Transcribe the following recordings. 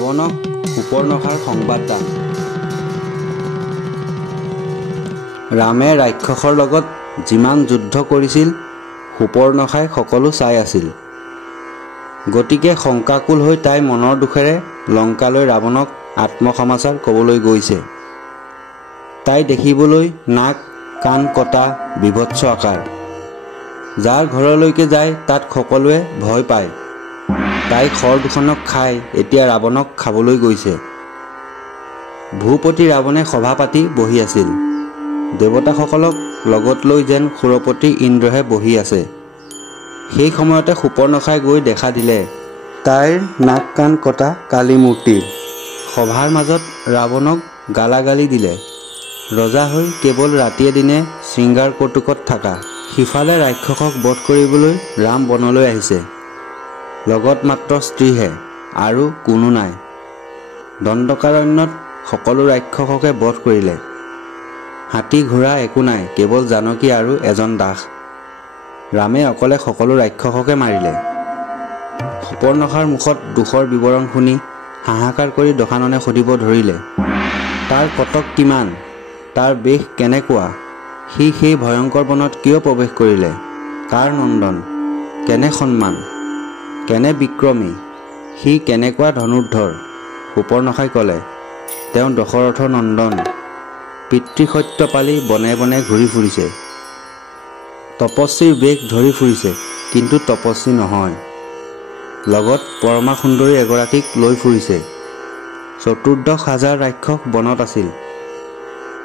ৰাৱণক সুপৰ্ণখাৰ সংবাদদান। ৰামে ৰাক্ষসৰ লগত যিমান যুদ্ধ কৰিছিল সুপৰ্ণখাই সকলো চাই আছিল। গতিকে শংকাকুল হৈ তাই মনৰ দুখেৰে লংকালৈ ৰাৱণক আত্মসমাচাৰ ক'বলৈ গৈছে। তাই দেখিবলৈ নাক কাণ কটা বিভৎস আকাৰ। যাৰ ঘৰলৈকে যায় তাত সকলোৱে ভয় পায়। তাই খৰ দুখনক খাই এতিয়া ৰাৱণক খাবলৈ গৈছে। ভূপতি ৰাৱণে সভা পাতি বহি আছিল। দেৱতাসকলক লগত লৈ যেন সুৰপতি ইন্দ্ৰহে বহি আছে। সেই সময়তে সুপৰ্ণখাই গৈ দেখা দিলে তাইৰ নাক কাণ কটা কালী মূৰ্তি। সভাৰ মাজত ৰাৱণক গালাগালি দিলে। ৰজা হৈ কেৱল ৰাতিয়ে দিনে শৃংগাৰ কৌতুকত থাকা। সিফালে ৰাক্ষসক বধ কৰিবলৈ ৰাম বনলৈ আহিছে। লগত মাত্ৰ স্ত্ৰীহে, আৰু কোনো নাই। দণ্ডকাৰণ্যত সকলো ৰাক্ষসকে বধ কৰিলে। হাতী ঘোঁৰা একো নাই, কেৱল জানকী আৰু এজন দাস। ৰামে অকলে সকলো ৰাক্ষসকে মাৰিলে। সুপৰ্ণখাৰ মুখত দুখৰ বিৱৰণ শুনি হাহাকাৰ কৰি দশাননে সুধিব ধৰিলে, তাৰ কটক কিমান, তাৰ বেশ কেনেকুৱা, সি সেই ভয়ংকৰ বনত কিয় প্ৰৱেশ কৰিলে, কাৰ নন্দন, কেনে সন্মান, কেনে বিক্ৰমী, সি কেনেকুৱা ধনুৰ্ধৰ। সুপৰ্ণখাই ক'লে, তেওঁ দশৰথৰ নন্দন, পিতৃসত্য পালি বনে বনে ঘূৰি ফুৰিছে। তপস্বীৰ বেশ ধৰি ফুৰিছে, কিন্তু তপস্বী নহয়। লগত পৰমা সুন্দৰী এগৰাকীক লৈ ফুৰিছে। 14,000 ৰাক্ষস বনত আছিল।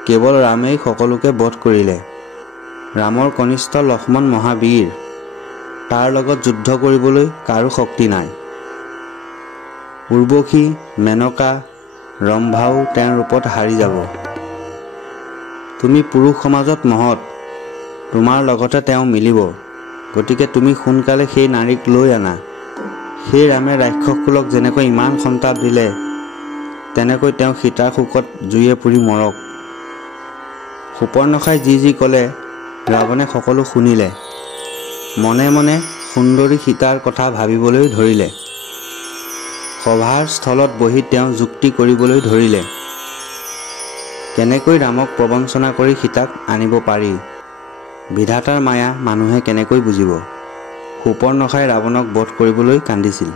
কেৱল ৰামেই সকলোকে বধ কৰিলে। ৰামৰ কনিষ্ঠ লক্ষ্মণ মহাবীৰ, তাৰ লগত যুদ্ধ কৰিবলৈ কাৰো শক্তি নাই। উৰ্বশী, মেনকা, ৰম্ভাও তেওঁৰ ৰূপত হাৰি যাব। তুমি পুৰুষ সমাজত মহৎ, তোমাৰ লগতে তেওঁ মিলিব। গতিকে তুমি সোনকালে সেই নাৰীক লৈ আনা। সেই ৰামে ৰাক্ষসকুলক যেনেকৈ ইমান সন্তাপ দিলে, তেনেকৈ তেওঁ সীতাৰ শোকত জুয়ে পুৰি মৰক। সুপৰ্ণখাই যি ক'লে ৰাৱণে সকলো শুনিলে। মনে মনে সুন্দৰী সীতাৰ কথা ভাবিবলৈ ধৰিলে। সভাৰ স্থলত বহি তেওঁ যুক্তি কৰিবলৈ ধৰিলে। কেনেকৈ ৰামক প্ৰবঞ্চনা কৰি সীতাক আনিব পাৰি। বিধাতাৰ মায়া মানুহে কেনেকৈ বুজিব। সুপৰ্ণখাই ৰাৱণক বধ কৰিবলৈ কান্দিছিল।